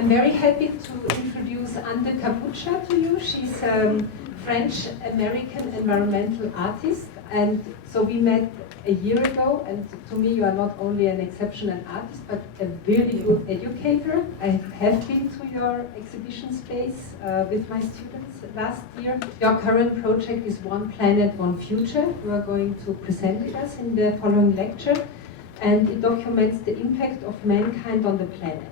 I'm very happy to introduce Carbuccia to you. She's a French-American environmental artist, and so we met a year ago, and to me you are not only an exceptional artist, but a really good educator. I have been to your exhibition space with my students last year. Your current project is One Planet, One Future. You are going to present with us in the following lecture, and it documents the impact of mankind on the planet.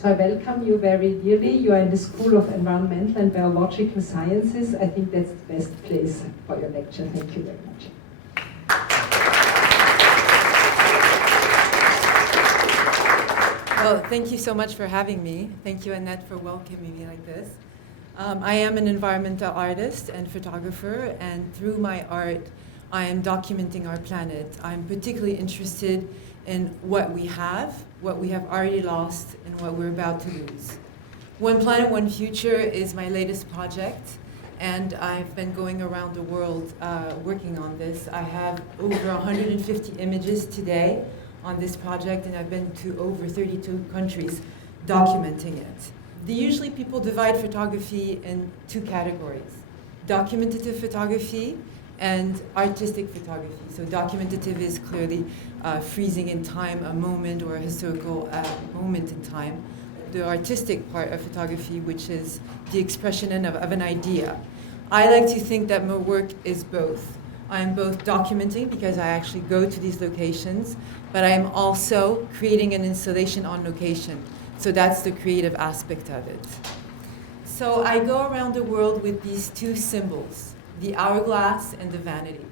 So I welcome you very dearly. You are in the School of Environmental and Biological Sciences. I think that's the best place for your lecture. Thank you very much. Well, thank you so much for having me. Thank you, Annette, for welcoming me like this. I am an environmental artist and photographer, and through my art, I am documenting our planet. I'm particularly interested in what we have already lost, and what we're about to lose. One Planet, One Future is my latest project, and I've been going around the world working on this. I have over 150 images today on this project, and I've been to over 32 countries documenting it. Usually people divide photography in two categories: documentative photography and artistic photography. So documentative is clearly freezing in time a moment or a historical moment in time. The artistic part of photography, which is the expression of an idea. I like to think that my work is both. I am both documenting because I actually go to these locations, but I am also creating an installation on location. So that's the creative aspect of it. So I go around the world with these two symbols: the hourglass and the vanity.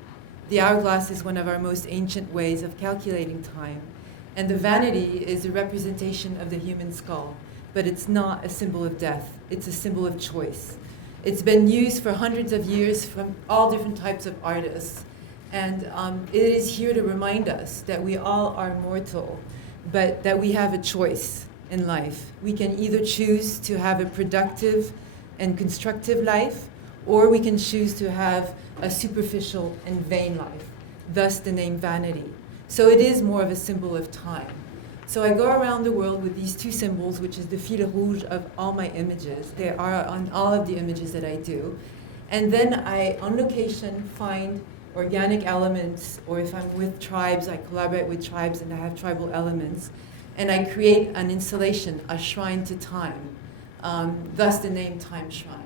The hourglass is one of our most ancient ways of calculating time, and the vanity is a representation of the human skull, but it's not a symbol of death, it's a symbol of choice. It's been used for hundreds of years from all different types of artists, and it is here to remind us that we all are mortal, but that we have a choice in life. We can either choose to have a productive and constructive life, or we can choose to have a superficial and vain life, thus the name vanity. So it is more of a symbol of time. So I go around the world with these two symbols, which is the fil rouge of all my images. They are on all of the images that I do. And then I, on location, find organic elements, or if I'm with tribes, I collaborate with tribes and I have tribal elements. And I create an installation, a shrine to time, thus the name Time Shrine.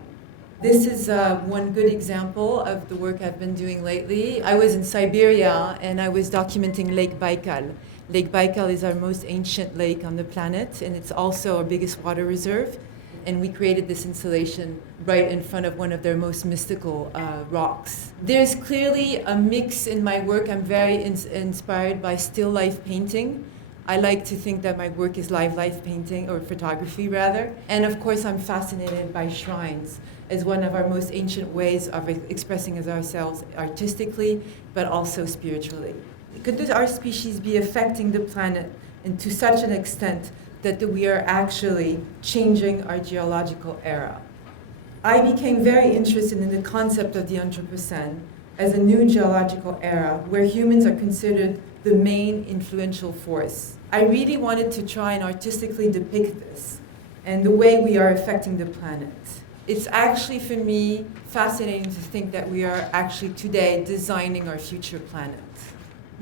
This is one good example of the work I've been doing lately. I was in Siberia and I was documenting Lake Baikal. Lake Baikal is our most ancient lake on the planet, and it's also our biggest water reserve. And we created this installation right in front of one of their most mystical rocks. There's clearly a mix in my work. I'm very inspired by still life painting. I like to think that my work is life painting, or photography rather. And of course I'm fascinated by shrines as one of our most ancient ways of expressing ourselves artistically, but also spiritually. Could our species be affecting the planet and to such an extent that we are actually changing our geological era? I became very interested in the concept of the Anthropocene as a new geological era where humans are considered the main influential force. I really wanted to try and artistically depict this and the way we are affecting the planet. It's actually, for me, fascinating to think that we are actually today designing our future planet.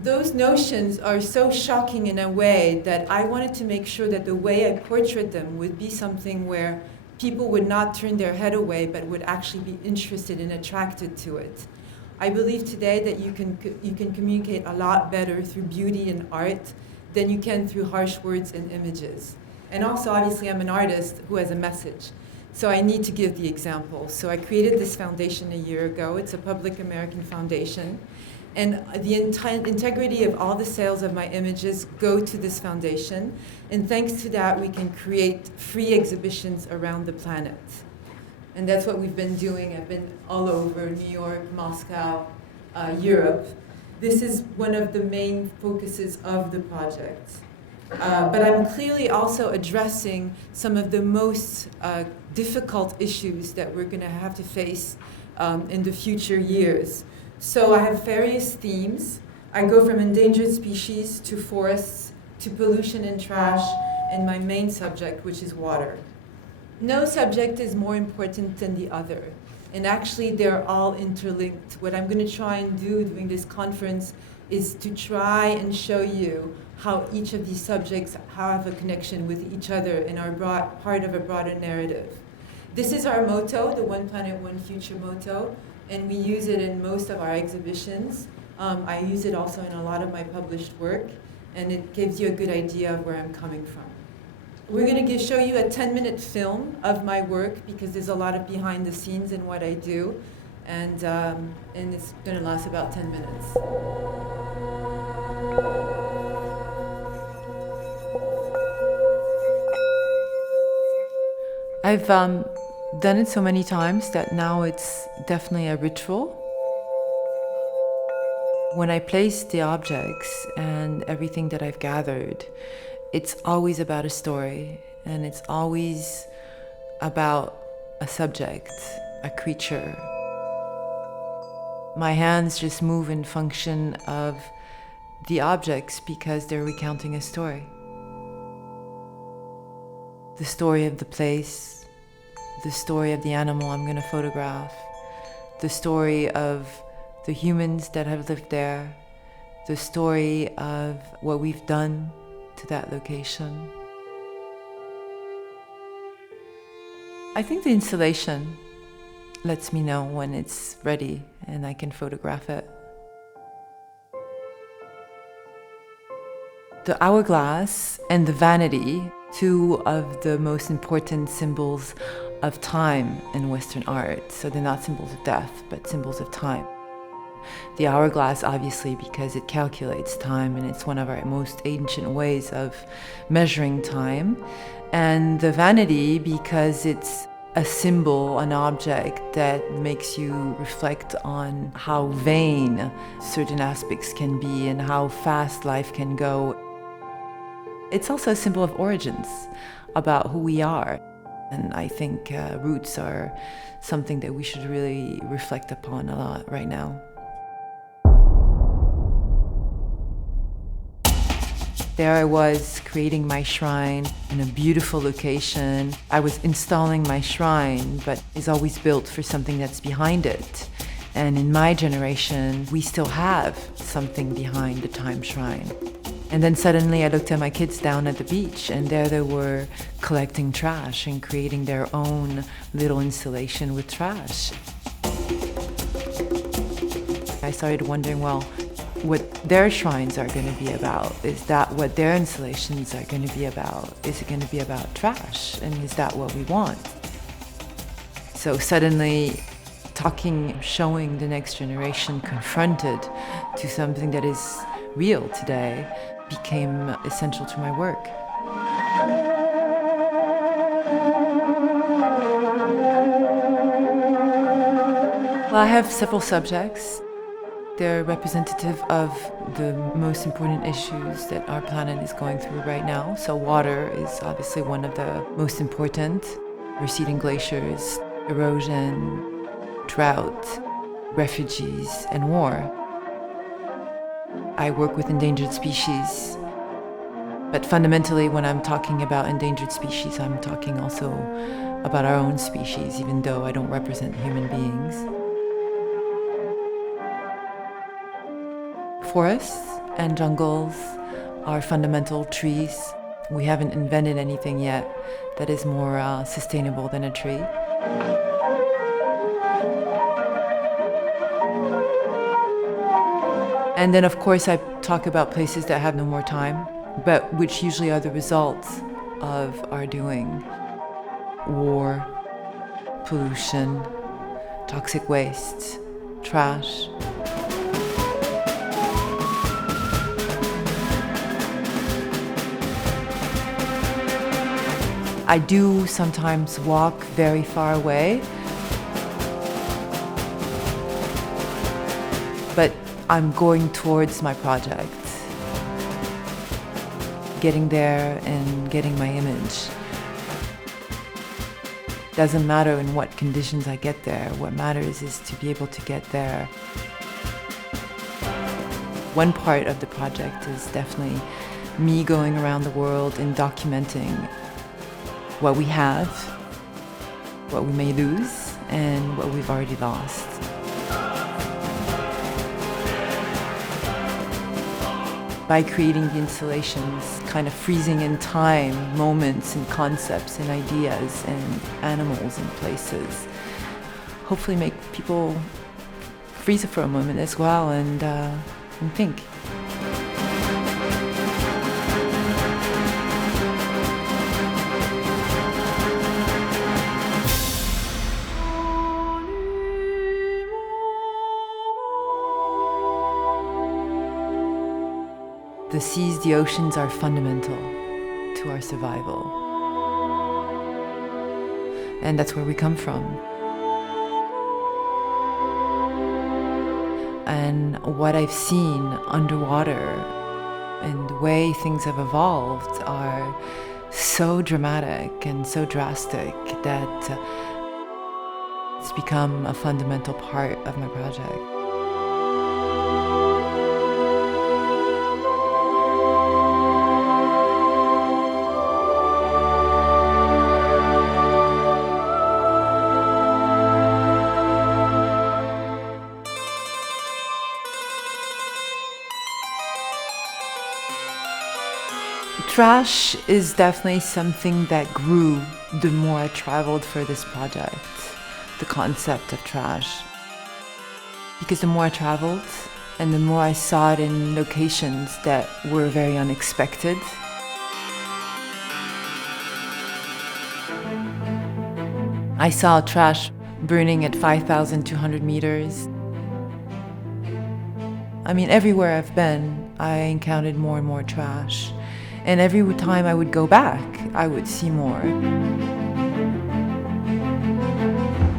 Those notions are so shocking in a way that I wanted to make sure that the way I portrait them would be something where people would not turn their head away, but would actually be interested and attracted to it. I believe today that you can communicate a lot better through beauty and art than you can through harsh words and images. And also, obviously, I'm an artist who has a message. So I need to give the example. So I created this foundation a year ago. It's a public American foundation. And the integrity of all the sales of my images go to this foundation. And thanks to that, we can create free exhibitions around the planet. And that's what we've been doing. I've been all over New York, Moscow, Europe. This is one of the main focuses of the project. But I'm clearly also addressing some of the most difficult issues that we're going to have to face in the future years. So I have various themes. I go from endangered species to forests to pollution and trash, and my main subject, which is water. No subject is more important than the other. And actually, they're all interlinked. What I'm going to try and do during this conference is to try and show you how each of these subjects have a connection with each other and are part of a broader narrative. This is our motto, the One Planet, One Future motto, and we use it in most of our exhibitions. I use it also in a lot of my published work, and it gives you a good idea of where I'm coming from. We're going to show you a 10-minute film of my work because there's a lot of behind the scenes in what I do, and it's going to last about 10 minutes. I've done it so many times that now it's definitely a ritual. When I place the objects and everything that I've gathered, it's always about a story, and it's always about a subject, a creature. My hands just move in function of the objects because they're recounting a story. The story of the place, the story of the animal I'm going to photograph, the story of the humans that have lived there, the story of what we've done to that location. I think the installation lets me know when it's ready and I can photograph it. The hourglass and the vanity, two of the most important symbols of time in Western art. So they're not symbols of death, but symbols of time. The hourglass, obviously, because it calculates time and it's one of our most ancient ways of measuring time. And the vanity, because it's a symbol, an object that makes you reflect on how vain certain aspects can be and how fast life can go. It's also a symbol of origins, about who we are. And I think roots are something that we should really reflect upon a lot right now. There I was creating my shrine in a beautiful location. I was installing my shrine, but it's always built for something that's behind it. And in my generation, we still have something behind the time shrine. And then suddenly I looked at my kids down at the beach, and there they were collecting trash and creating their own little installation with trash. I started wondering, well, what their shrines are going to be about. Is that what their installations are going to be about? Is it going to be about trash? And is that what we want? So suddenly, showing the next generation confronted to something that is real today became essential to my work. Well, I have several subjects. They're representative of the most important issues that our planet is going through right now. So water is obviously one of the most important. Receding glaciers, erosion, drought, refugees, and war. I work with endangered species. But fundamentally, when I'm talking about endangered species, I'm talking also about our own species, even though I don't represent human beings. Forests and jungles are fundamental. Trees. We haven't invented anything yet that is more sustainable than a tree. And then, of course, I talk about places that have no more time, but which usually are the results of our doing. War, pollution, toxic waste, trash. I do sometimes walk very far away, but I'm going towards my project, getting there and getting my image. Doesn't matter in what conditions I get there. What matters is to be able to get there. One part of the project is definitely me going around the world and documenting what we have what we may lose and what we've already lost. By creating the installations, kind of freezing in time moments and concepts and ideas and animals and places, hopefully make people freeze for a moment as well and think. The seas, the oceans are fundamental to our survival. And that's where we come from. And what I've seen underwater and the way things have evolved are so dramatic and so drastic that it's become a fundamental part of my project. Trash is definitely something that grew the more I traveled for this project, the concept of trash. Because the more I traveled and the more I saw it in locations that were very unexpected, I saw trash burning at 5,200 meters. I mean, everywhere I've been, I encountered more and more trash. And every time I would go back, I would see more.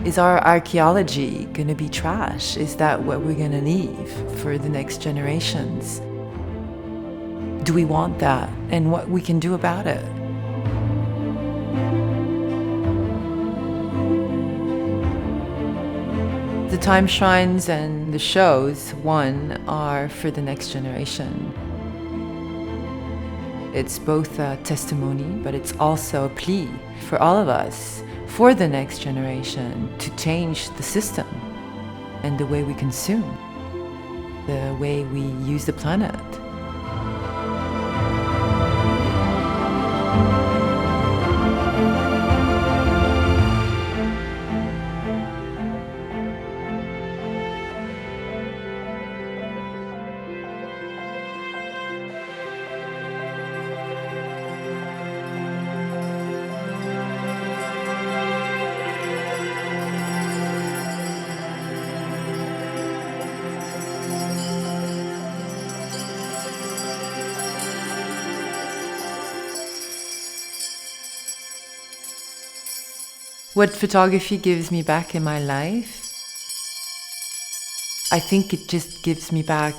Is our archaeology gonna be trash? Is that what we're gonna leave for the next generations? Do we want that? And what we can do about it? The time shrines and the shows, one, are for the next generation. It's both a testimony, but it's also a plea for all of us, for the next generation, to change the system and the way we consume, the way we use the planet. What photography gives me back in my life, I think it just gives me back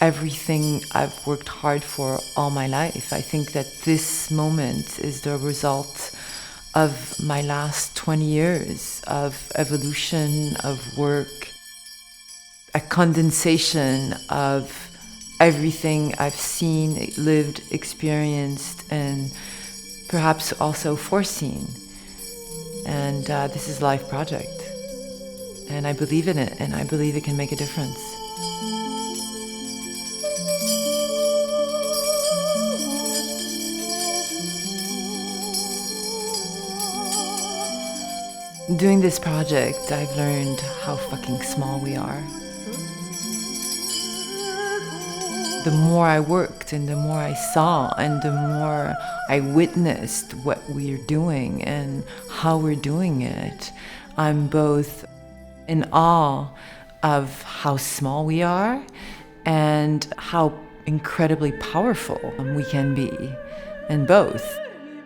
everything I've worked hard for all my life. I think that this moment is the result of my last 20 years of evolution, of work, a condensation of everything I've seen, lived, experienced, and perhaps also foreseen. And this is a life project. And I believe in it, and I believe it can make a difference. Doing this project, I've learned how fucking small we are. The more I worked and the more I saw and the more I witnessed what we're doing and how we're doing it, I'm both in awe of how small we are and how incredibly powerful we can be. And both.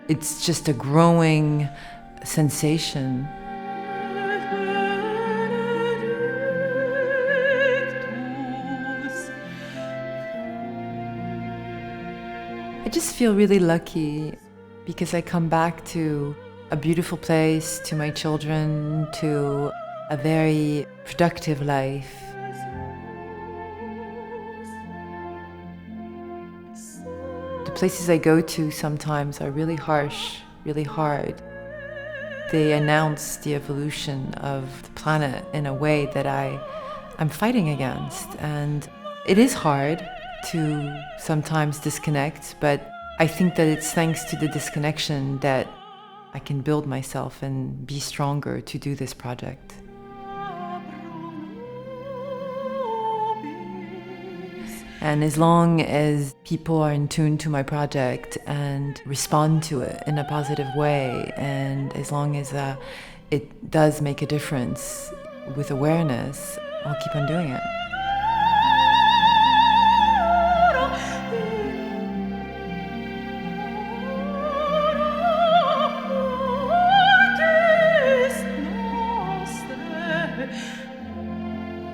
It's just a growing sensation. I just feel really lucky because I come back to a beautiful place, to my children, to a very productive life. The places I go to sometimes are really harsh, really hard. they announce the evolution of the planet in a way that I'm fighting against. And it is hard to sometimes disconnect, but I think that it's thanks to the disconnection that I can build myself and be stronger to do this project. And as long as people are in tune to my project and respond to it in a positive way, and as long as it does make a difference with awareness, I'll keep on doing it.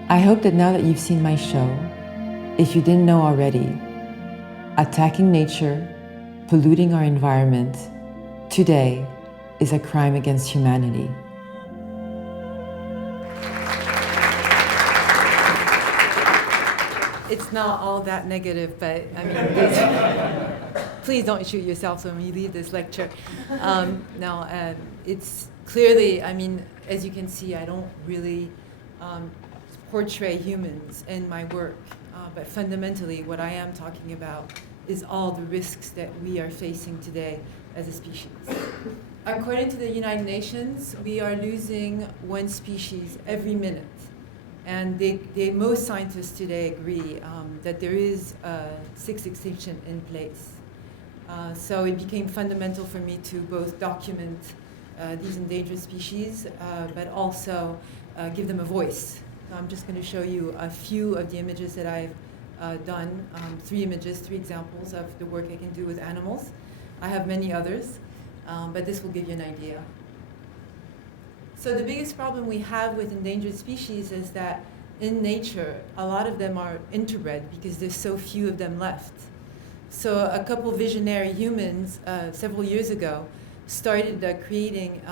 I hope that now that you've seen my show, if you didn't know already, attacking nature, polluting our environment, today is a crime against humanity. It's not all that negative, but I mean, please don't shoot yourself when you leave this lecture. It's clearly, I mean, as you can see, I don't really portray humans in my work. But fundamentally, what I am talking about is all the risks that we are facing today as a species. According to the United Nations, we are losing one species every minute. And most scientists today agree that there is a sixth extinction in place. So it became fundamental for me to both document these endangered species, but also give them a voice. So I'm just going to show you a few of the images that I've done, 3 images, 3 examples of the work I can do with animals. I have many others, but this will give you an idea. So the biggest problem we have with endangered species is that in nature, a lot of them are interbred because there's so few of them left. So a couple visionary humans several years ago started creating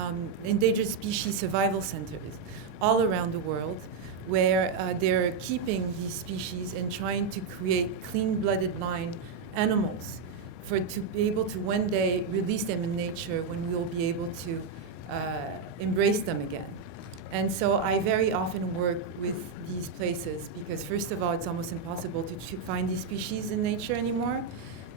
endangered species survival centers all around the world, where they're keeping these species and trying to create clean-blooded line animals to be able to one day release them in nature when we'll be able to embrace them again. And so I very often work with these places because first of all, it's almost impossible to find these species in nature anymore.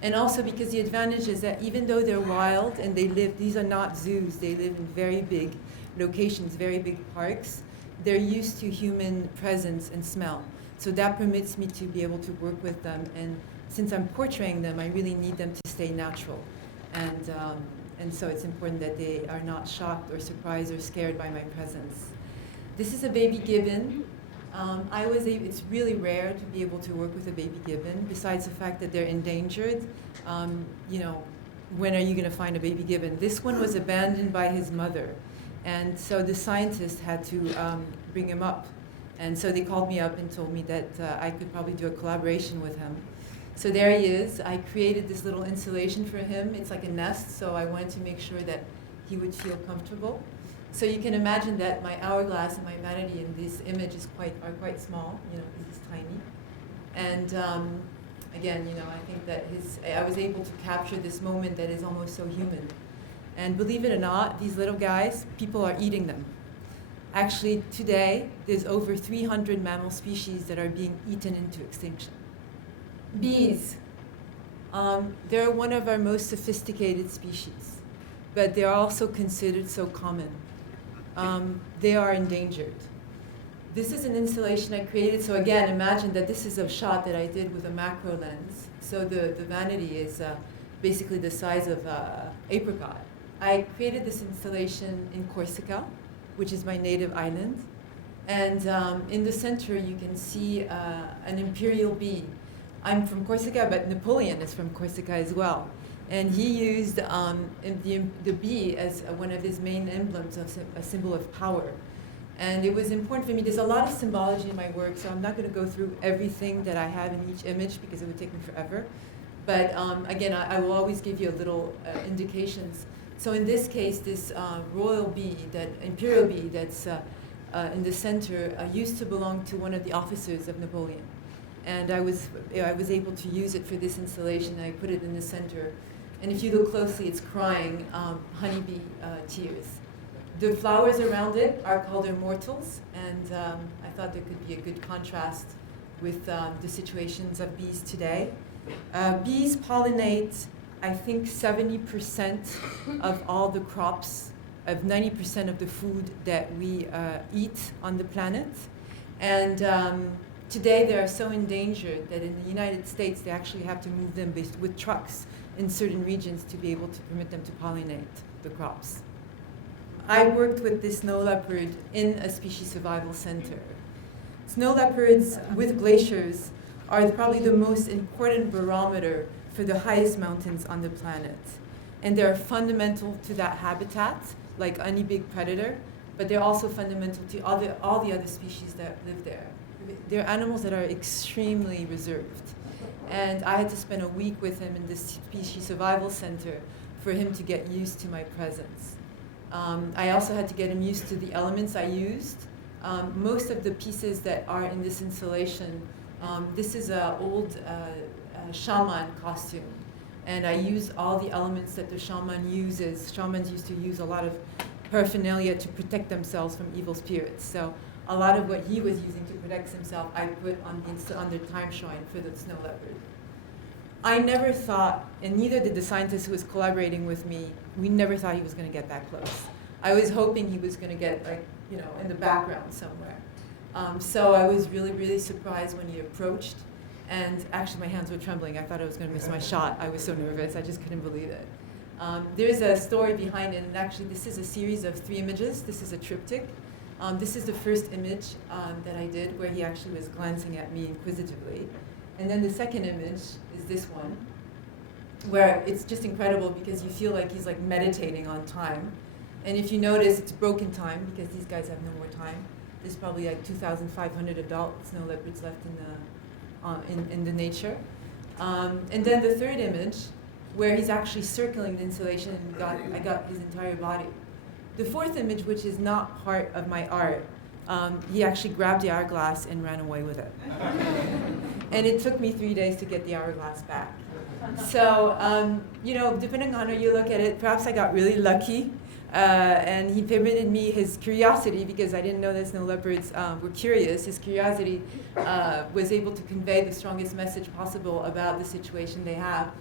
And also because the advantage is that even though they're wild and these are not zoos, they live in very big locations, very big parks, they're used to human presence and smell. So that permits me to be able to work with them. And since I'm portraying them, I really need them to stay natural. And so it's important that they are not shocked or surprised or scared by my presence. This is a baby gibbon. It's really rare to be able to work with a baby gibbon, besides the fact that they're endangered. When are you going to find a baby gibbon? This one was abandoned by his mother. And so the scientist had to bring him up. And so they called me up and told me that I could probably do a collaboration with him. So there he is. I created this little installation for him. It's like a nest, so I wanted to make sure that he would feel comfortable. So you can imagine that my hourglass and my vanity in this image are quite small. This is tiny. And again, I think that I was able to capture this moment that is almost so human. And believe it or not, these little guys, people are eating them. Actually, today, there's over 300 mammal species that are being eaten into extinction. Bees. They're one of our most sophisticated species, but they're also considered so common. They are endangered. This is an installation I created. So again, imagine that this is a shot that I did with a macro lens. So the vanity is basically the size of an apricot. I created this installation in Corsica, which is my native island. And in the center, you can see an imperial bee. I'm from Corsica, but Napoleon is from Corsica as well. And he used the bee as one of his main emblems, of a symbol of power. And it was important for me. There's a lot of symbology in my work, so I'm not going to go through everything that I have in each image because it would take me forever. But again, I will always give you a little indications. So in this case, this royal bee, that imperial bee that's in the center, used to belong to one of the officers of Napoleon. And I was able to use it for this installation. I put it in the center. And if you look closely, it's crying honeybee tears. The flowers around it are called immortals, and I thought there could be a good contrast with the situations of bees today. Bees pollinate, I think, 70% of all the crops, of 90% of the food that we eat on the planet. And today they are so endangered that in the United States they actually have to move them with trucks in certain regions to be able to permit them to pollinate the crops. I worked with this snow leopard in a species survival center. Snow leopards with glaciers are probably the most important barometer for the highest mountains on the planet. And they're fundamental to that habitat, like any big predator, but they're also fundamental to all the other species that live there. They're animals that are extremely reserved. And I had to spend a week with him in this species survival center for him to get used to my presence. I also had to get him used to the elements I used. Most of the pieces that are in this installation, this is an old shaman costume. And I use all the elements that the shaman uses. Shamans used to use a lot of paraphernalia to protect themselves from evil spirits. So a lot of what he was using to protect himself, I put on the time shrine for the snow leopard. I never thought, and neither did the scientist who was collaborating with me, we never thought he was going to get that close. I was hoping he was going to get, like, you know, in the background somewhere. So I was really, really surprised when he approached. And actually, my hands were trembling. I thought I was going to miss my shot. I was so nervous. I just couldn't believe it. There's a story behind it, and actually, this is a series of 3 images. This is a triptych. This is the first image that I did, where he actually was glancing at me inquisitively. And then the second image is this one, where it's just incredible because you feel like he's like meditating on time. And if you notice, it's broken time because these guys have no more time. There's probably like 2,500 adult snow leopards left in the nature. And then the third image, where he's actually circling the installation, and I got his entire body. The fourth image, which is not part of my art, he actually grabbed the hourglass and ran away with it. And it took me 3 days to get the hourglass back. So, you know, depending on how you look at it, perhaps I got really lucky. And he permitted me his curiosity, because I didn't know that snow leopards were curious. His curiosity was able to convey the strongest message possible about the situation they have.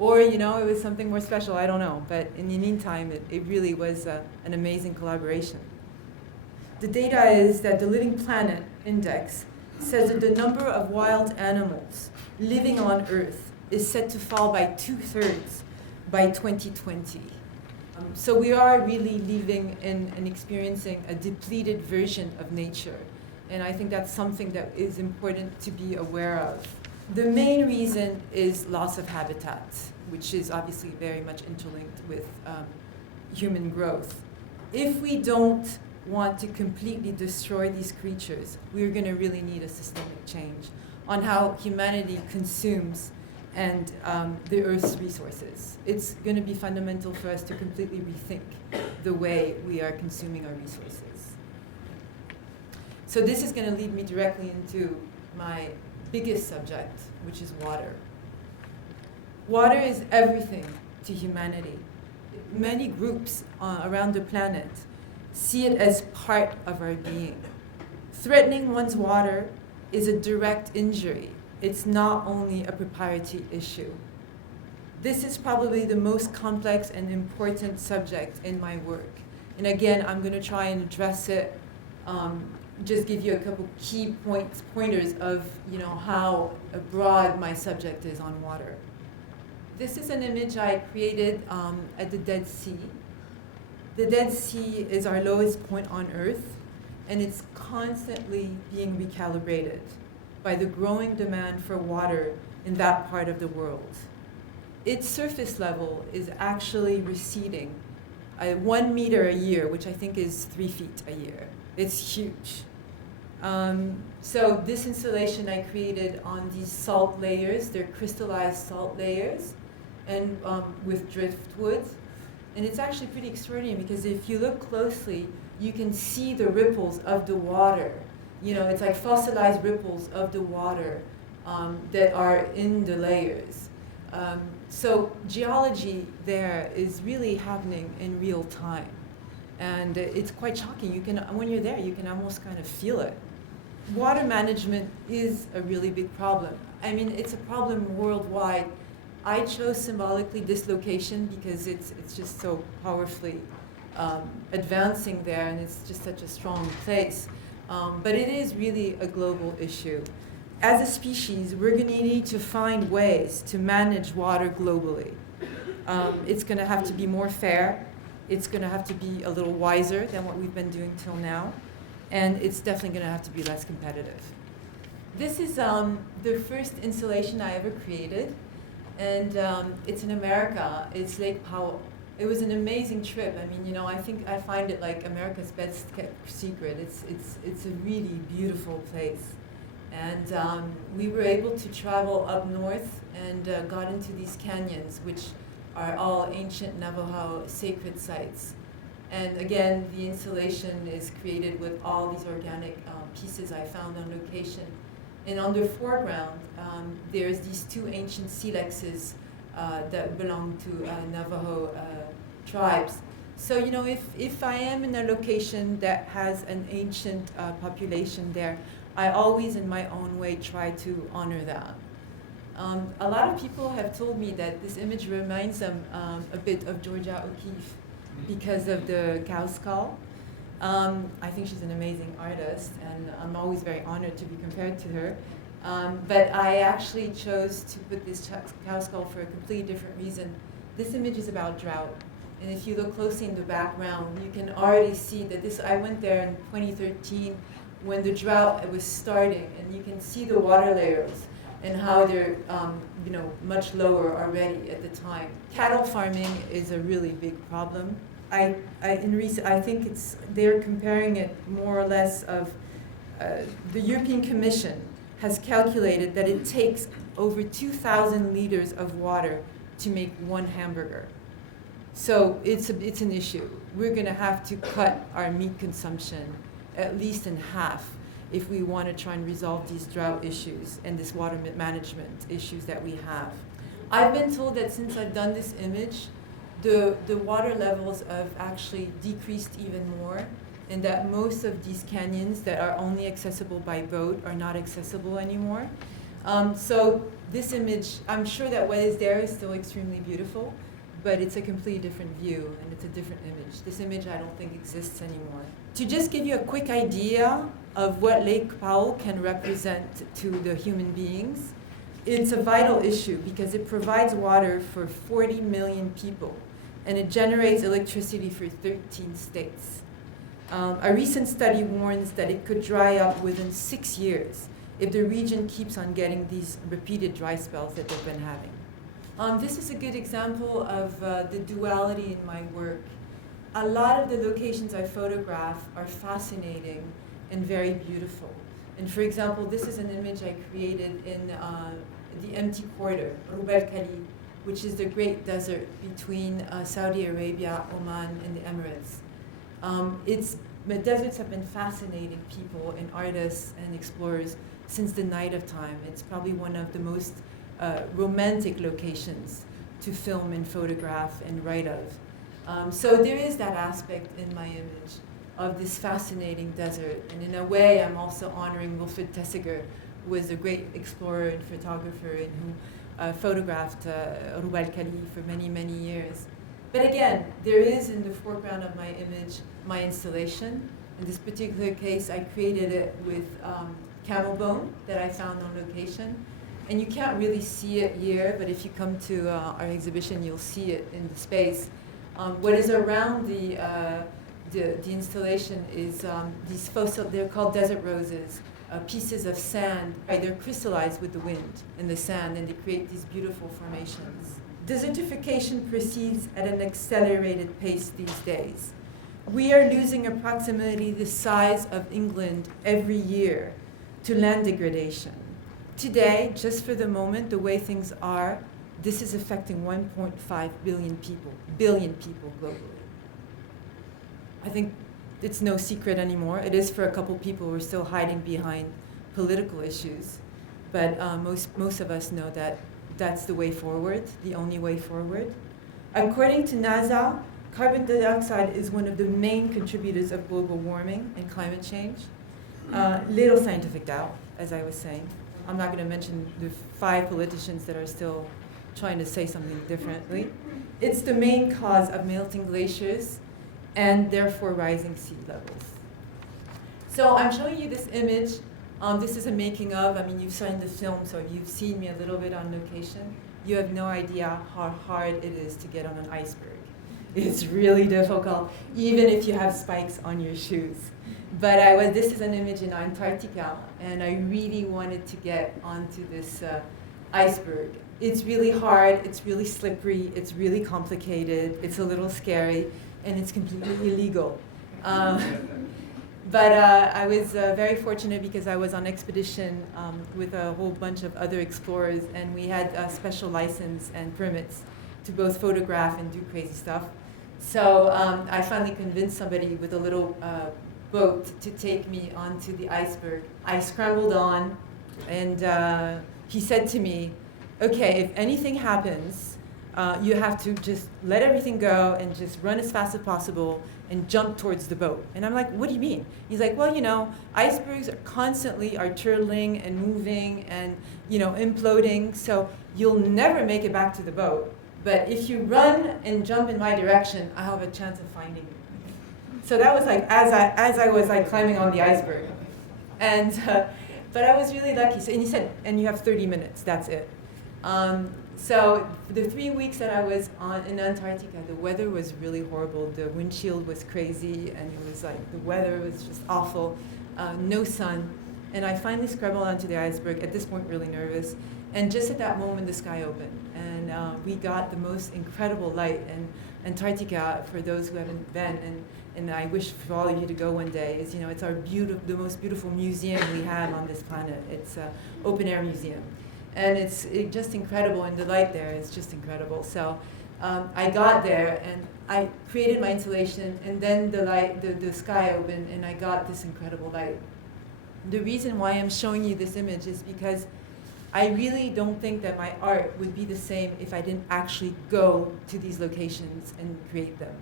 Or, you know, it was something more special, I don't know. But in the meantime, it really was an amazing collaboration. The data is that the Living Planet Index says that the number of wild animals living on Earth is set to fall by 2/3 by 2020. So we are really living in and experiencing a depleted version of nature. And I think that's something that is important to be aware of. The main reason is loss of habitat, which is obviously very much interlinked with human growth. If we don't want to completely destroy these creatures, we're going to really need a systemic change on how humanity consumes and the Earth's resources. It's going to be fundamental for us to completely rethink the way we are consuming our resources. So this is going to lead me directly into my biggest subject, which is water. Water is everything to humanity. Many groups around the planet see it as part of our being. Threatening one's water is a direct injury. It's not only a propriety issue. This is probably the most complex and important subject in my work. And again, I'm going to try and address it, just give you a couple key pointers of, you know, how broad my subject is on water. This is an image I created at the Dead Sea. The Dead Sea is our lowest point on Earth, and it's constantly being recalibrated by the growing demand for water in that part of the world. Its surface level is actually receding 1 meter a year, which I think is 3 feet a year. It's huge. So this installation I created on these salt layers. They're crystallized salt layers, and with driftwood. And it's actually pretty extraordinary because if you look closely, you can see the ripples of the water. You know, it's like fossilized ripples of the water that are in the layers. So geology there is really happening in real time. And it's quite shocking. When you're there, you can almost kind of feel it. Water management is a really big problem. I mean, it's a problem worldwide. I chose symbolically this location because it's just so powerfully advancing there, and it's just such a strong place. But it is really a global issue. As a species, we're going to need to find ways to manage water globally. It's going to have to be more fair. It's going to have to be a little wiser than what we've been doing till now. And it's definitely going to have to be less competitive. This is the first installation I ever created. And it's in America. It's Lake Powell. It was an amazing trip. I mean, I think I find it like America's best kept secret. It's a really beautiful place. And we were able to travel up north and got into these canyons, which are all ancient Navajo sacred sites. And again, the installation is created with all these organic pieces I found on location. And on the foreground, there's these two ancient silexes that belong to Navajo tribes. So, if I am in a location that has an ancient population there, I always, in my own way, try to honor that. A lot of people have told me that this image reminds them a bit of Georgia O'Keeffe because of the cow skull. I think she's an amazing artist, and I'm always very honored to be compared to her. But I actually chose to put this cow skull for a completely different reason. This image is about drought. And if you look closely in the background, you can already see that I went there in 2013 when the drought was starting, and you can see the water layers and how they're much lower already at the time. Cattle farming is a really big problem. I think they're comparing it more or less of the European Commission has calculated that it takes over 2,000 liters of water to make one hamburger. So it's an issue. We're going to have to cut our meat consumption at least in half if we want to try and resolve these drought issues and this water management issues that we have. I've been told that since I've done this image, the water levels have actually decreased even more, and that most of these canyons that are only accessible by boat are not accessible anymore. So this image, I'm sure that what is there is still extremely beautiful, but it's a completely different view, and it's a different image. This image I don't think exists anymore. To just give you a quick idea of what Lake Powell can represent to the human beings, it's a vital issue because it provides water for 40 million people, and it generates electricity for 13 states. A recent study warns that it could dry up within 6 years if the region keeps on getting these repeated dry spells that they've been having. This is a good example of the duality in my work. A lot of the locations I photograph are fascinating and very beautiful. And for example, this is an image I created in the empty quarter, Rub el Khali, which is the great desert between Saudi Arabia, Oman, and the Emirates. The deserts have been fascinating people and artists and explorers since the night of time. It's probably one of the most romantic locations to film and photograph and write of. So there is that aspect in my image of this fascinating desert. And in a way, I'm also honoring Wilfred Tessiger, who was a great explorer and photographer and who photographed Rub el Khali for many, many years. But again, there is in the foreground of my image my installation. In this particular case, I created it with camel bone that I found on location. And you can't really see it here, but if you come to our exhibition, you'll see it in the space. What is around the installation is these fossil, they're called desert roses, pieces of sand. They're crystallized with the wind in the sand, and they create these beautiful formations. Desertification proceeds at an accelerated pace these days. We are losing approximately the size of England every year to land degradation. Today, just for the moment, the way things are, this is affecting 1.5 billion people globally. I think it's no secret anymore. It is for a couple people who are still hiding behind political issues, but most of us know that that's the way forward, the only way forward. According to NASA, carbon dioxide is one of the main contributors of global warming and climate change. Little scientific doubt, as I was saying. I'm not going to mention the 5 politicians that are still trying to say something differently. It's the main cause of melting glaciers and therefore rising sea levels. So I'm showing you this image. This is a making of. I mean, you've seen the film, so you've seen me a little bit on location. You have no idea how hard it is to get on an iceberg. It's really difficult, even if you have spikes on your shoes. But this is an image in Antarctica, and I really wanted to get onto this iceberg. It's really hard, it's really slippery, it's really complicated, it's a little scary, and it's completely illegal. But I was very fortunate because I was on expedition with a whole bunch of other explorers, and we had a special license and permits to both photograph and do crazy stuff. So I finally convinced somebody with a little boat to take me onto the iceberg. I scrambled on, and he said to me, okay, if anything happens, you have to just let everything go and just run as fast as possible and jump towards the boat. And I'm like, what do you mean? He's like, well, you know, icebergs are constantly are turtling and moving and, you know, imploding, so you'll never make it back to the boat. But if you run and jump in my direction, I have a chance of finding you. So that was like as I was like climbing on the iceberg, and but I was really lucky. So, and he said, and you have 30 minutes. That's it. So the 3 weeks that I was in Antarctica, the weather was really horrible. The windshield was crazy, and it was like the weather was just awful. No sun, and I finally scrambled onto the iceberg. At this point, really nervous. And just at that moment, the sky opened, and we got the most incredible light. And Antarctica, for those who haven't been, and I wish for all of you to go one day, is, you know, it's our the most beautiful museum we have on this planet. It's an open-air museum, and it's just incredible, and the light there is just incredible. So I got there, and I created my installation, and then the sky opened, and I got this incredible light. The reason why I'm showing you this image is because I really don't think that my art would be the same if I didn't actually go to these locations and create them.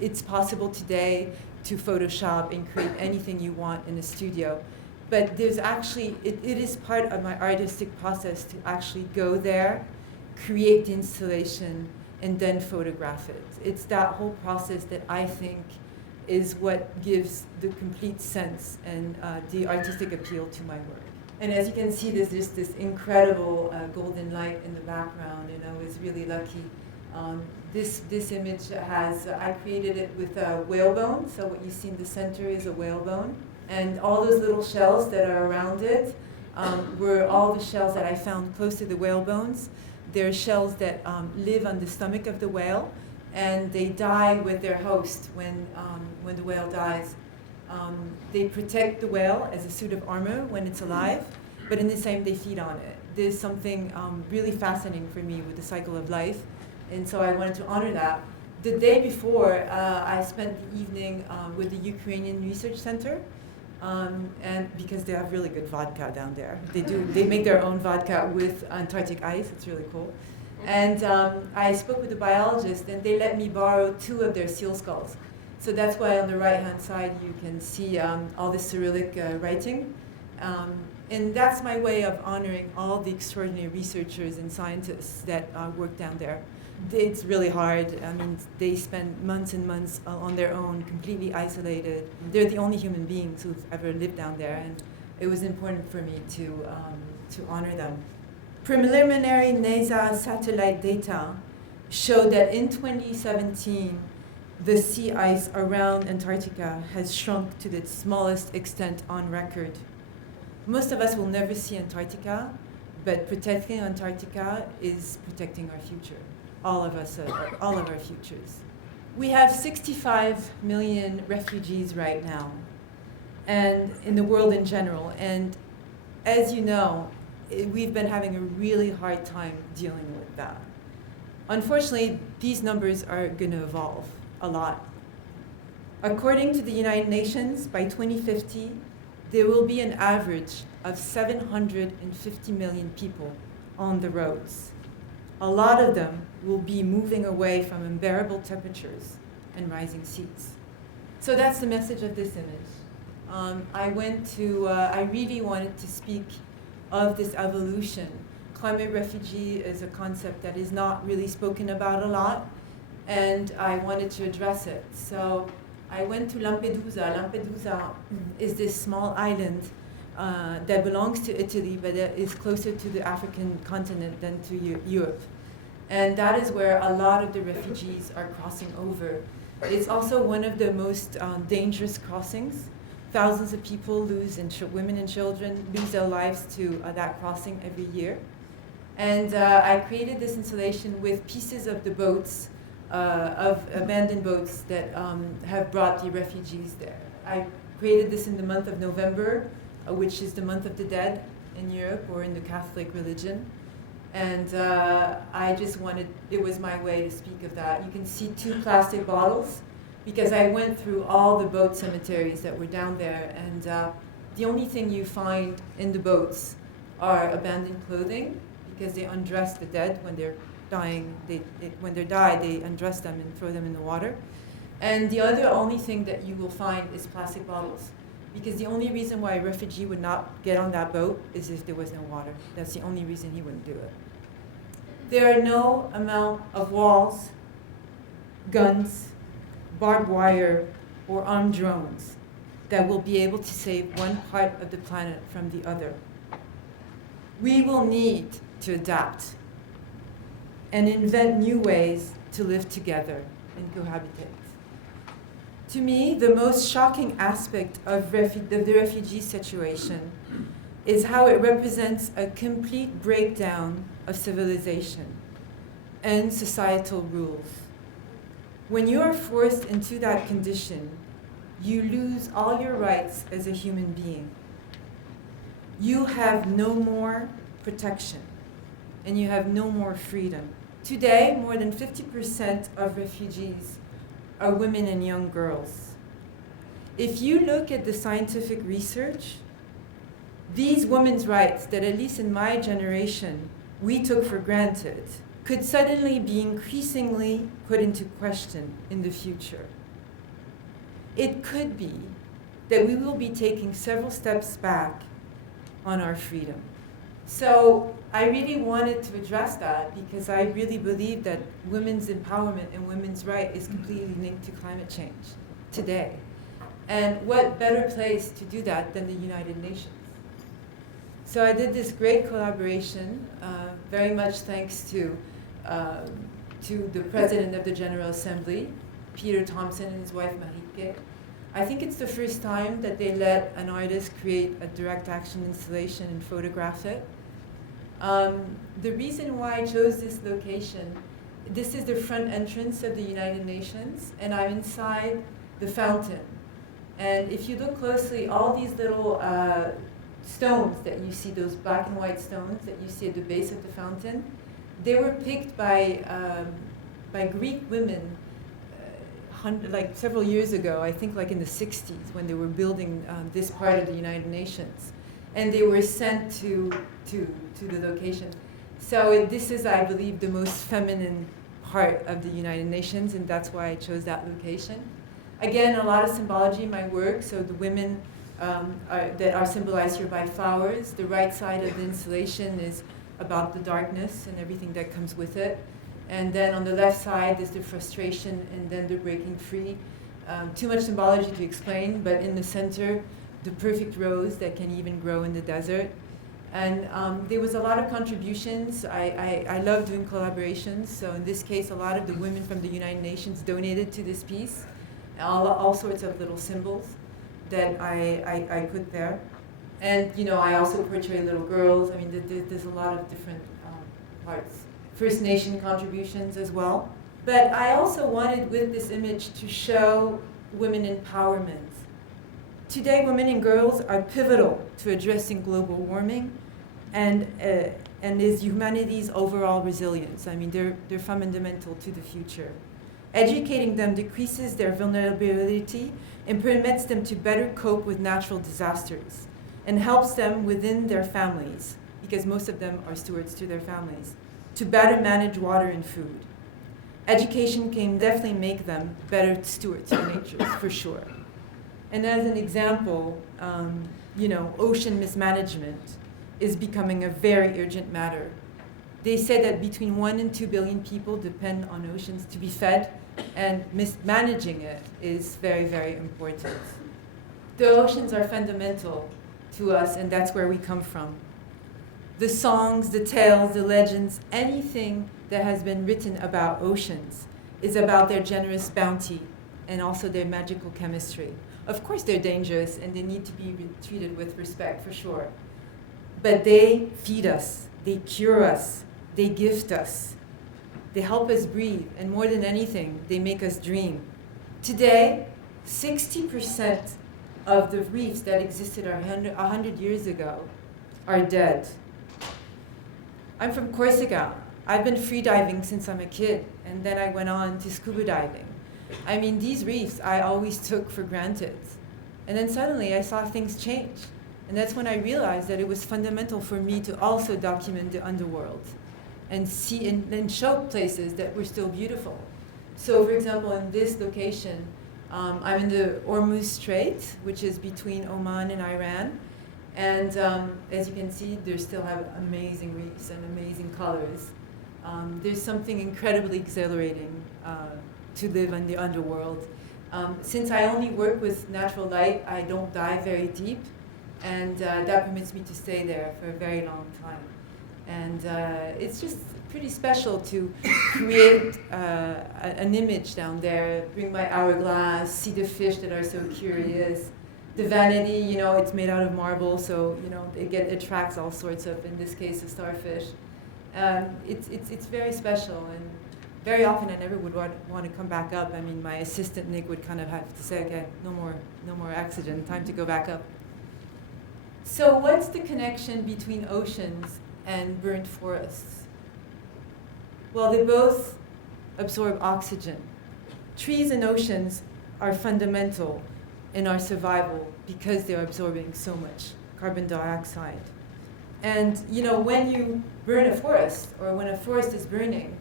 It's possible today to Photoshop and create anything you want in a studio, but there's actually, it is part of my artistic process to actually go there, create the installation, and then photograph it. It's that whole process that I think is what gives the complete sense and the artistic appeal to my work. And as you can see, there's just this incredible golden light in the background, and I was really lucky. This image has, I created it with a whalebone, so what you see in the center is a whalebone. And all those little shells that are around it were all the shells that I found close to the whalebones. They're shells that live on the stomach of the whale, and they die with their host when the whale dies. They protect the whale as a suit of armor when it's alive, but in the same they feed on it. There's something really fascinating for me with the cycle of life, and so I wanted to honor that. The day before, I spent the evening with the Ukrainian Research Center, and because they have really good vodka down there. They make their own vodka with Antarctic ice. It's really cool. And I spoke with the biologist, and they let me borrow 2 of their seal skulls. So that's why on the right-hand side you can see all the Cyrillic writing. And that's my way of honoring all the extraordinary researchers and scientists that work down there. It's really hard. I mean, they spend months and months on their own, completely isolated. They're the only human beings who've ever lived down there, and it was important for me to honor them. Preliminary NASA satellite data showed that in 2017, the sea ice around Antarctica has shrunk to the smallest extent on record. Most of us will never see Antarctica, but protecting Antarctica is protecting our future. All of us, all of our futures. We have 65 million refugees right now, and in the world in general. And as you know, we've been having a really hard time dealing with that. Unfortunately, these numbers are going to evolve a lot. According to the United Nations, by 2050, there will be an average of 750 million people on the roads. A lot of them will be moving away from unbearable temperatures, and rising seas. So that's the message of this image. I really wanted to speak of this evolution. Climate refugee is a concept that is not really spoken about a lot, and I wanted to address it. So I went to Lampedusa. Lampedusa is this small island that belongs to Italy, but it is closer to the African continent than to Europe. And that is where a lot of the refugees are crossing over. It's also one of the most dangerous crossings. Thousands of people women and children lose their lives to that crossing every year. And I created this installation with pieces of the boats, of abandoned boats that have brought the refugees there. I created this in the month of November, which is the month of the dead in Europe or in the Catholic religion. And I just wanted, it was my way to speak of that. You can see 2 plastic bottles, because I went through all the boat cemeteries that were down there, and the only thing you find in the boats are abandoned clothing, because they undress the dead when they're dying. When they die, they undress them and throw them in the water. And the only thing that you will find is plastic bottles, because the only reason why a refugee would not get on that boat is if there was no water. That's the only reason he wouldn't do it. There are no amount of walls, guns, barbed wire, or armed drones that will be able to save one part of the planet from the other. We will need to adapt and invent new ways to live together and cohabitate. To me, the most shocking aspect of the refugee situation is how it represents a complete breakdown of civilization and societal rules. When you are forced into that condition, you lose all your rights as a human being. You have no more protection, and you have no more freedom. Today, more than 50% of refugees are women and young girls. If you look at the scientific research, these women's rights that, at least in my generation, we took for granted, could suddenly be increasingly put into question in the future. It could be that we will be taking several steps back on our freedom. So I really wanted to address that, because I really believe that women's empowerment and women's right is completely linked to climate change today. And what better place to do that than the United Nations? So I did this great collaboration, very much thanks to the President of the General Assembly, Peter Thompson, and his wife Marieke. I think it's the first time that they let an artist create a direct action installation and photograph it. The reason why I chose this location, this is the front entrance of the United Nations, and I'm inside the fountain. And if you look closely, all these little stones that you see, those black and white stones that you see at the base of the fountain, they were picked by Greek women like several years ago, I think like in the 60s, when they were building this part of the United Nations. And they were sent to the location. So this is, I believe, the most feminine part of the United Nations, and that's why I chose that location. Again, a lot of symbology in my work. So the women that are symbolized here by flowers. The right side of the installation is about the darkness and everything that comes with it. And then on the left side is the frustration and then the breaking free. Too much symbology to explain, but in the center, the perfect rose that can even grow in the desert. And there was a lot of contributions. I love doing collaborations. So in this case, a lot of the women from the United Nations donated to this piece. All sorts of little symbols that I put there. And I also portray little girls. I mean, there's a lot of different parts. First Nation contributions as well. But I also wanted with this image to show women empowerment. Today, women and girls are pivotal to addressing global warming and is humanity's overall resilience. I mean, they're fundamental to the future. Educating them decreases their vulnerability and permits them to better cope with natural disasters and helps them within their families, because most of them are stewards to their families, to better manage water and food. Education can definitely make them better stewards of nature, for sure. And as an example, ocean mismanagement is becoming a very urgent matter. They said that between 1 and 2 billion people depend on oceans to be fed, and mismanaging it is very, very important. The oceans are fundamental to us, and that's where we come from. The songs, the tales, the legends, anything that has been written about oceans is about their generous bounty and also their magical chemistry. Of course, they're dangerous and they need to be treated with respect, for sure. But they feed us, they cure us, they gift us, they help us breathe, and more than anything, they make us dream. Today, 60% of the reefs that existed 100 years ago are dead. I'm from Corsica. I've been free diving since I'm a kid, and then I went on to scuba diving. I mean, these reefs I always took for granted. And then suddenly I saw things change. And that's when I realized that it was fundamental for me to also document the underworld and see and show places that were still beautiful. So for example, in this location, I'm in the Hormuz Strait, which is between Oman and Iran. And as you can see, they still have amazing reefs and amazing colors. There's something incredibly exhilarating to live in the underworld. Since I only work with natural light, I don't dive very deep, and that permits me to stay there for a very long time. And it's just pretty special to create an image down there, bring my hourglass, see the fish that are so curious. The Vanity, it's made out of marble, so it attracts all sorts of, in this case, a starfish. It's very special, and very often I never would want to come back up. I mean, my assistant Nick would kind of have to say, okay, no more oxygen, time to go back up. So what's the connection between oceans and burnt forests? Well, they both absorb oxygen. Trees and oceans are fundamental in our survival because they're absorbing so much carbon dioxide. And when you burn a forest, or when a forest is burning,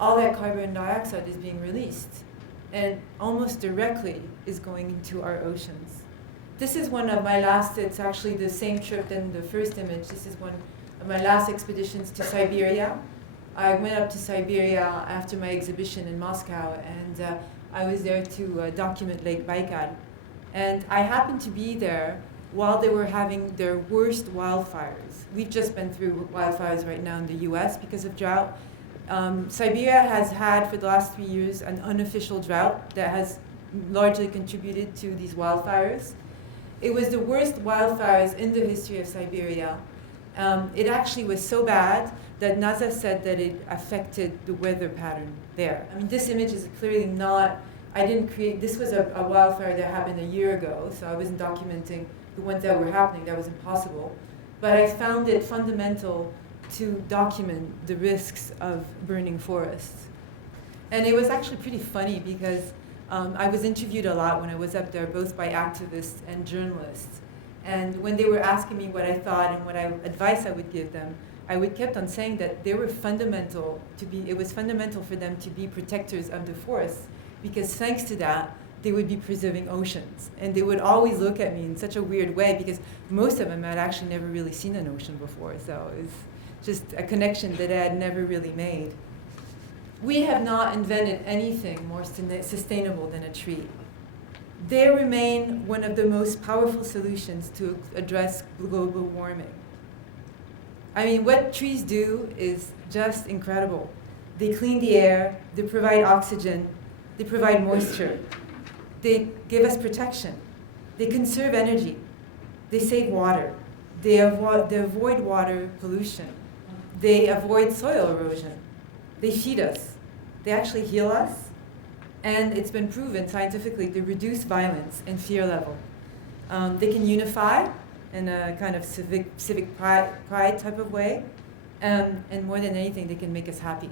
all that carbon dioxide is being released and almost directly is going into our oceans. This is one of my last, it's actually the same trip than the first image. This is one of my last expeditions to Siberia. I went up to Siberia after my exhibition in Moscow, and I was there to document Lake Baikal. And I happened to be there while they were having their worst wildfires. We've just been through wildfires right now in the US because of drought. Siberia has had, for the last 3 years, an unofficial drought that has largely contributed to these wildfires. It was the worst wildfires in the history of Siberia. It actually was so bad that NASA said that it affected the weather pattern there. I mean, this image is clearly not, I didn't create, this was a wildfire that happened a year ago, so I wasn't documenting the ones that were happening. That was impossible. But I found it fundamental to document the risks of burning forests. And it was actually pretty funny because I was interviewed a lot when I was up there, both by activists and journalists. And when they were asking me what I thought and what advice I would give them, I would kept on saying that they were fundamental it was fundamental for them to be protectors of the forests, because thanks to that, they would be preserving oceans. And they would always look at me in such a weird way, because most of them had actually never really seen an ocean before. So it's just a connection that I had never really made. We have not invented anything more sustainable than a tree. They remain one of the most powerful solutions to address global warming. I mean, what trees do is just incredible. They clean the air, they provide oxygen, they provide moisture, they give us protection, they conserve energy, they save water, they avoid water pollution, they avoid soil erosion, they feed us, they actually heal us, and it's been proven scientifically to reduce violence and fear level. They can unify in a kind of civic pride type of way, and more than anything, they can make us happy.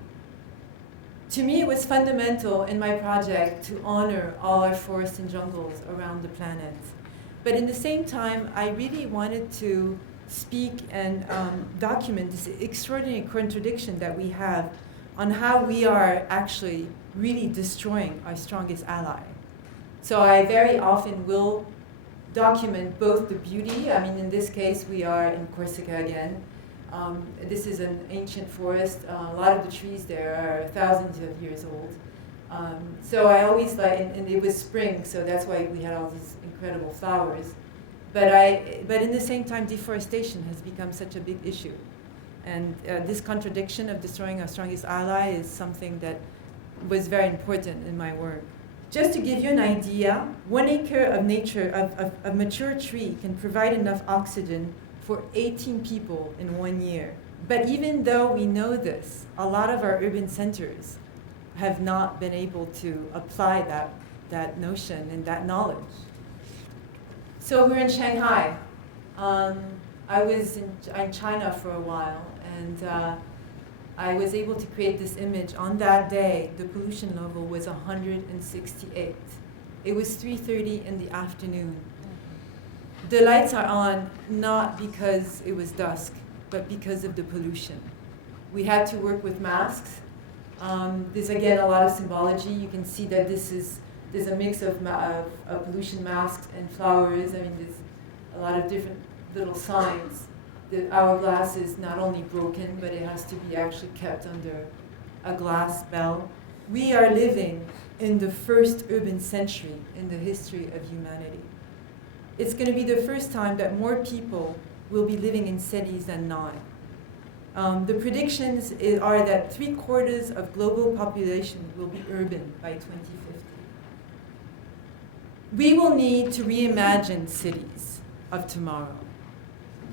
To me, it was fundamental in my project to honor all our forests and jungles around the planet. But in the same time, I really wanted to speak and document this extraordinary contradiction that we have on how we are actually really destroying our strongest ally. So I very often will document both the beauty. I mean, in this case, we are in Corsica again. This is an ancient forest. A lot of the trees there are thousands of years old. So I always like, and it was spring, so that's why we had all these incredible flowers. But in the same time, deforestation has become such a big issue. And this contradiction of destroying our strongest ally is something that was very important in my work. Just to give you an idea, 1 acre of nature, of a mature tree can provide enough oxygen for 18 people in 1 year. But even though we know this, a lot of our urban centers have not been able to apply that notion and that knowledge. So we're in Shanghai. I was in China for a while, and I was able to create this image. On that day, the pollution level was 168. It was 3:30 in the afternoon. The lights are on not because it was dusk, but because of the pollution. We had to work with masks. There's again a lot of symbology. You can see that there's a mix of pollution masks and flowers. I mean, there's a lot of different little signs. The hourglass is not only broken, but it has to be actually kept under a glass bell. We are living in the first urban century in the history of humanity. It's going to be the first time that more people will be living in cities than not. The predictions are that 3/4 of global population will be urban by 2050. We will need to reimagine cities of tomorrow.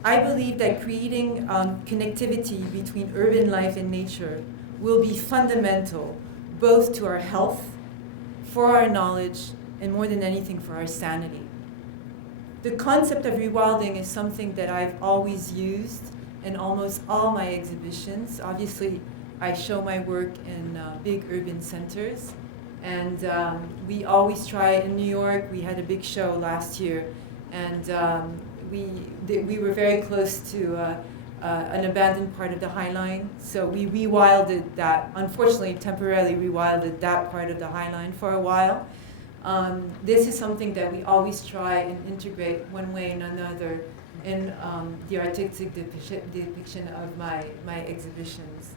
I believe that creating connectivity between urban life and nature will be fundamental both to our health, for our knowledge, and more than anything for our sanity. The concept of rewilding is something that I've always used in almost all my exhibitions. Obviously, I show my work in big urban centers, and we always try. In New York, we had a big show last year, and we were very close to an abandoned part of the High Line, so we rewilded that, unfortunately temporarily rewilded that part of the High Line for a while. This is something that we always try and integrate one way and another in the artistic depiction of my exhibitions.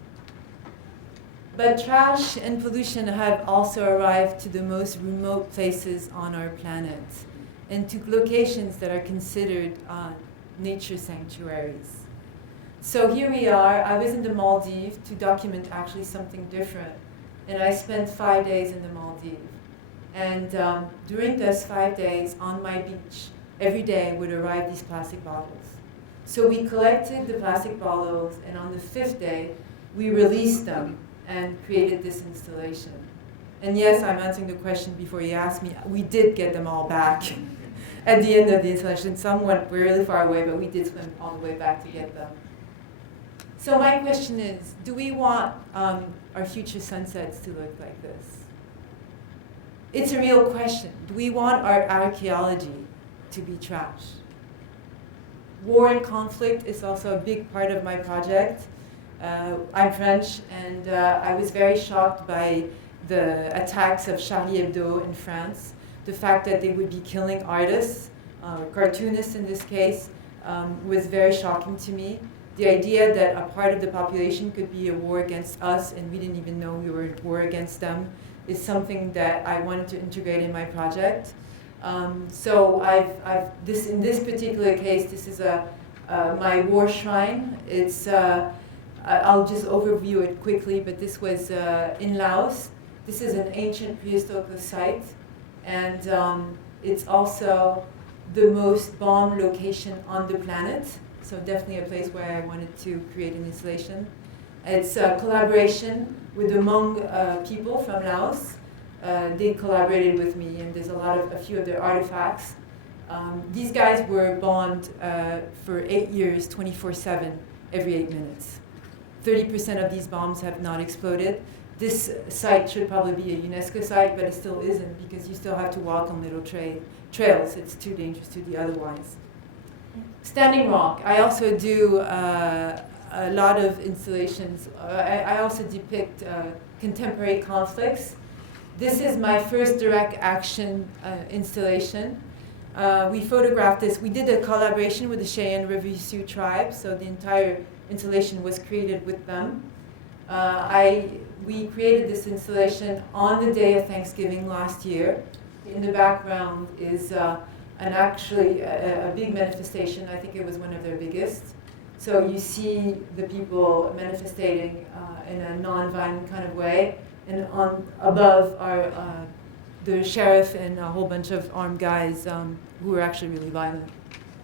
But trash and pollution have also arrived to the most remote places on our planet, and to locations that are considered nature sanctuaries. So here we are. I was in the Maldives to document actually something different, and I spent 5 days in the Maldives. And during those 5 days on my beach, every day would arrive these plastic bottles. So we collected the plastic bottles, and on the 5th day, we released them and created this installation. And yes, I'm answering the question before you asked me. We did get them all back at the end of the installation. Some went really far away, but we did swim all the way back to get them. So my question is, do we want our future sunsets to look like this? It's a real question. Do we want our archaeology to be trash? War and conflict is also a big part of my project. I'm French, and I was very shocked by the attacks of Charlie Hebdo in France. The fact that they would be killing artists, cartoonists in this case, was very shocking to me. The idea that a part of the population could be a war against us and we didn't even know we were at war against them is something that I wanted to integrate in my project. So in this particular case, this is my war shrine. It's I'll just overview it quickly, but this was in Laos. This is an ancient prehistorical site, and it's also the most bombed location on the planet. So definitely a place where I wanted to create an installation. It's a collaboration with the Hmong people from Laos. They collaborated with me, and there's a few of their artifacts. These guys were bombed for 8 years, 24/7, every 8 minutes. 30% of these bombs have not exploded. This site should probably be a UNESCO site, but it still isn't because you still have to walk on little trails. It's too dangerous to do otherwise. Standing Rock. I also do a lot of installations. I also depict contemporary conflicts. This is my first direct action installation. We photographed this. We did a collaboration with the Cheyenne River Sioux tribe, so the entire installation was created with them. We created this installation on the day of Thanksgiving last year. In the background is actually a big manifestation. I think it was one of their biggest. So you see the people manifesting in a non-violent kind of way, and above are the sheriff and a whole bunch of armed guys who were actually really violent.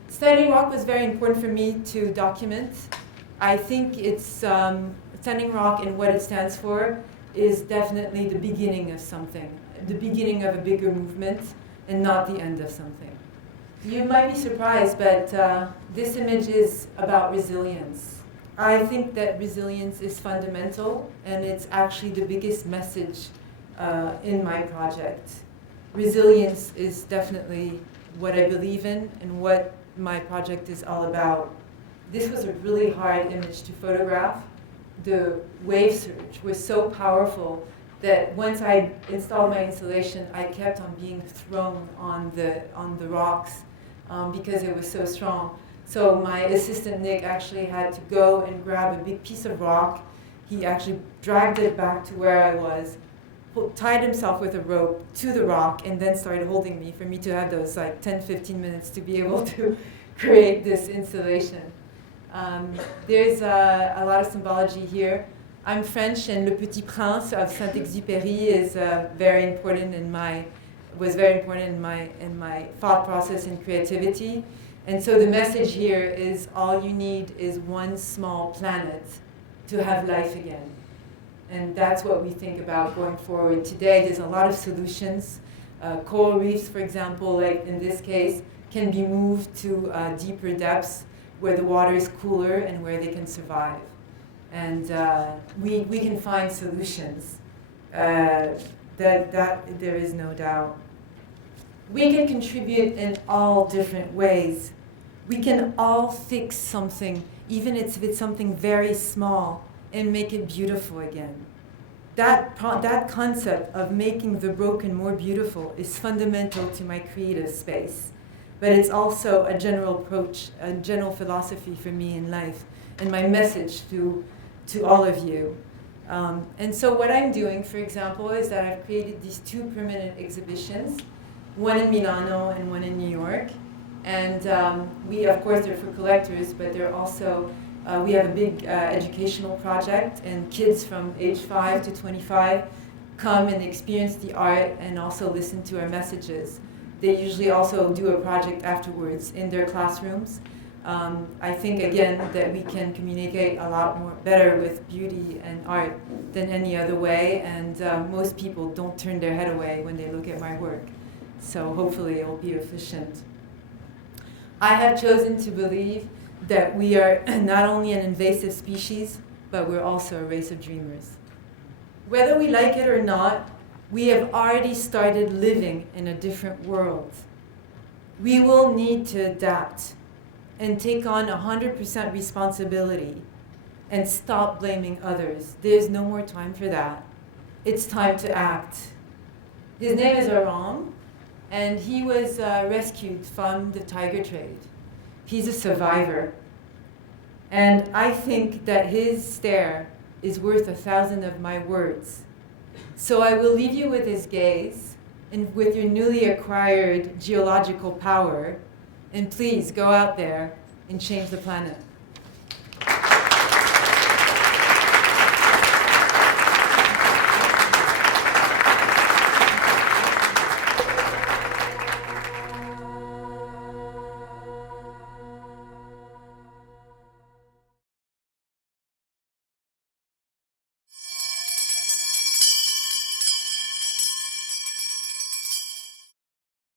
Standing Rock was very important for me to document. I think it's Standing Rock and what it stands for is definitely the beginning of something, the beginning of a bigger movement, and not the end of something. You might be surprised, but this image is about resilience. I think that resilience is fundamental, and it's actually the biggest message in my project. Resilience is definitely what I believe in and what my project is all about. This was a really hard image to photograph. The wave surge was so powerful that once I installed my installation, I kept on being thrown on the rocks because it was so strong. So my assistant Nick actually had to go and grab a big piece of rock. He actually dragged it back to where I was, tied himself with a rope to the rock, and then started holding me for me to have those like 10-15 minutes to be able to create this installation. There's a lot of symbology here. I'm French, and Le Petit Prince of Saint-Exupéry is very important in my thought process and creativity. And so the message here is all you need is one small planet to have life again. And that's what we think about going forward. Today, there's a lot of solutions. Coral reefs, for example, like in this case, can be moved to deeper depths where the water is cooler and where they can survive. And we can find solutions. That there is no doubt. We can contribute in all different ways. We can all fix something, even if it's something very small, and make it beautiful again. That concept of making the broken more beautiful is fundamental to my creative space. But it's also a general approach, a general philosophy for me in life, and my message to all of you. And so what I'm doing, for example, is that I've created these two permanent exhibitions, one in Milano and one in New York. And of course, they're for collectors, but they're also, we have a big educational project, and kids from age 5 to 25 come and experience the art and also listen to our messages. They usually also do a project afterwards in their classrooms. I think, again, that we can communicate a lot more better with beauty and art than any other way, and most people don't turn their head away when they look at my work. So hopefully it will be efficient. I have chosen to believe that we are not only an invasive species, but we're also a race of dreamers. Whether we like it or not, we have already started living in a different world. We will need to adapt and take on 100% responsibility and stop blaming others. There's no more time for that. It's time to act. His name is Aram, and he was rescued from the tiger trade. He's a survivor. And I think that his stare is worth 1,000 of my words. So I will leave you with his gaze and with your newly acquired geological power, and please go out there and change the planet.